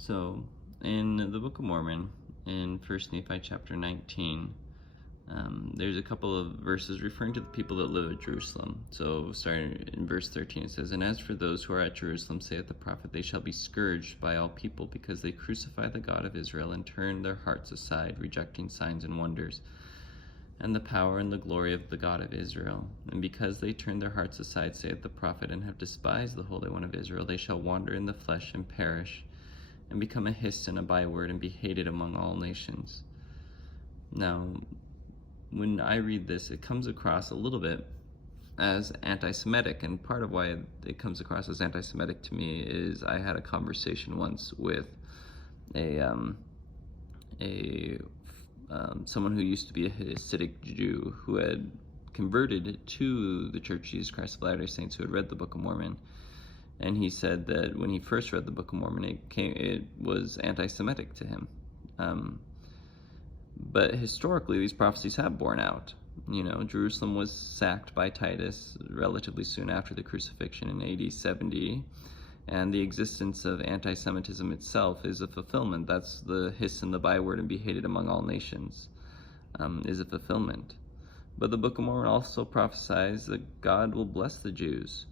So, in the Book of Mormon, in 1 Nephi chapter 19, there's a couple of verses referring to the people that live at Jerusalem. So, starting in verse 13, it says, "And as for those who are at Jerusalem, saith the prophet, they shall be scourged by all people, because they crucify the God of Israel, and turn their hearts aside, rejecting signs and wonders, and the power and the glory of the God of Israel. And because they turn their hearts aside, saith the prophet, and have despised the Holy One of Israel, they shall wander in the flesh and perish, and become a hiss and a byword, and be hated among all nations." Now, when I read this, it comes across a little bit as anti-Semitic, and part of why it comes across as anti-Semitic to me is I had a conversation once with someone who used to be a Hasidic Jew who had converted to the Church of Jesus Christ of Latter-day Saints, who had read the Book of Mormon. And he said that when he first read the Book of Mormon, it was anti-Semitic to him. But historically, these prophecies have borne out. You know, Jerusalem was sacked by Titus relatively soon after the crucifixion in AD 70, and the existence of anti-Semitism itself is a fulfillment. That's the hiss and the byword and be hated among all nations, is a fulfillment. But the Book of Mormon also prophesies that God will bless the Jews.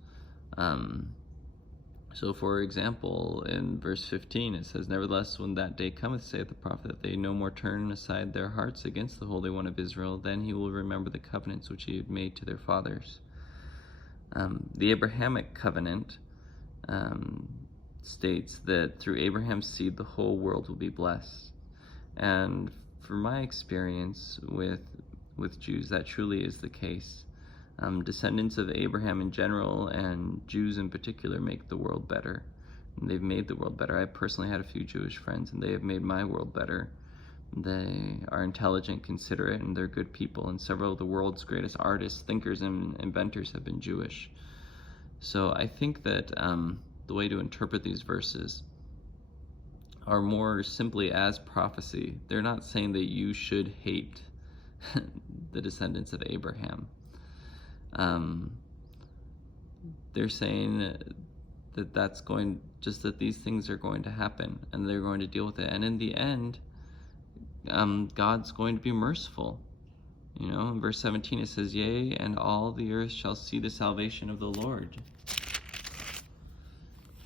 So, for example, in verse 15, it says, "Nevertheless, when that day cometh, saith the prophet, that they no more turn aside their hearts against the Holy One of Israel, then he will remember the covenants which he had made to their fathers." The Abrahamic covenant states that through Abraham's seed, the whole world will be blessed. And from my experience with Jews, that truly is the case. Descendants of Abraham in general, and Jews in particular, make the world better. And they've made the world better. I personally had a few Jewish friends, and they have made my world better. They are intelligent, considerate, and they're good people. And several of the world's greatest artists, thinkers, and inventors have been Jewish. So I think that the way to interpret these verses are more simply as prophecy. They're not saying that you should hate the descendants of Abraham. They're saying that these things are going to happen, and they're going to deal with it. And in the end, God's going to be merciful. You know, in verse 17 it says, "Yea, and all the earth shall see the salvation of the Lord.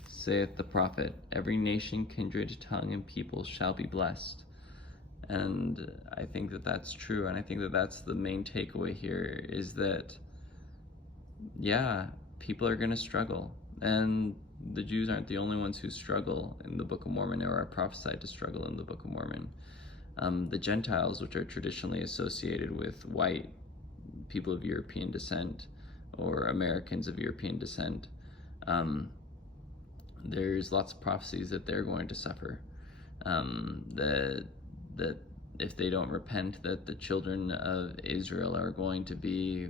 Saith the prophet, every nation, kindred, tongue, and people shall be blessed." And I think that that's true, and I think that that's the main takeaway here, is that yeah, people are going to struggle, and the Jews aren't the only ones who struggle in the Book of Mormon, or are prophesied to struggle in the Book of Mormon. The Gentiles, which are traditionally associated with white people of European descent, or Americans of European descent, there's lots of prophecies that they're going to suffer, that if they don't repent, that the children of Israel are going to be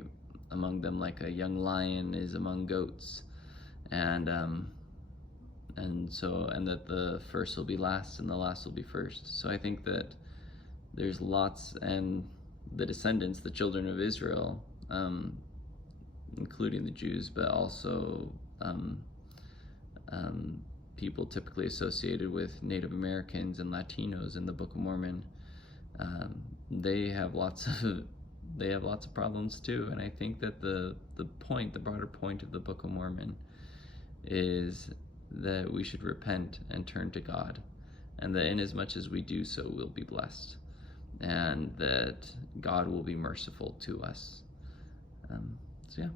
among them like a young lion is among goats, and that the first will be last and the last will be first. So I think that there's lots, and the descendants, the children of Israel, including the Jews, but also people typically associated with Native Americans and Latinos in the Book of Mormon, they have lots of problems too. And I think that the broader point of the Book of Mormon is that we should repent and turn to God, and that inasmuch as we do so, we'll be blessed, and that God will be merciful to us. So yeah.